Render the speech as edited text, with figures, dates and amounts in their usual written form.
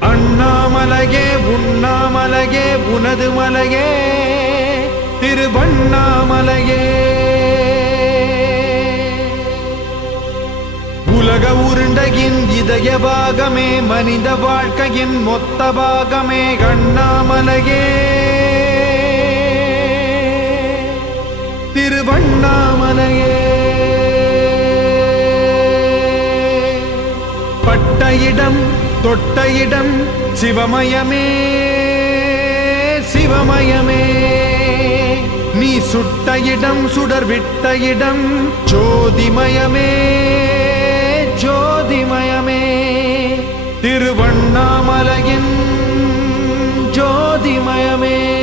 அண்ணாமலையே உண்ணாமலையே உனது மலையே திருவண்ணாமலையே. உலக உருண்டையின் இதய பாகமே மனித வாழ்க்கையின் மொத்த பாகமே அண்ணாமலையே திருவண்ணாமலையே. பட்ட இடம் தொட்ட இடம் சிவமயமே சிவமயமே. நீ சுட்ட இடம் சுடர் விட்ட இடம் ஜோதிமயமே ஜோதிமயமே. திருவண்ணாமலையின் ஜோதிமயமே.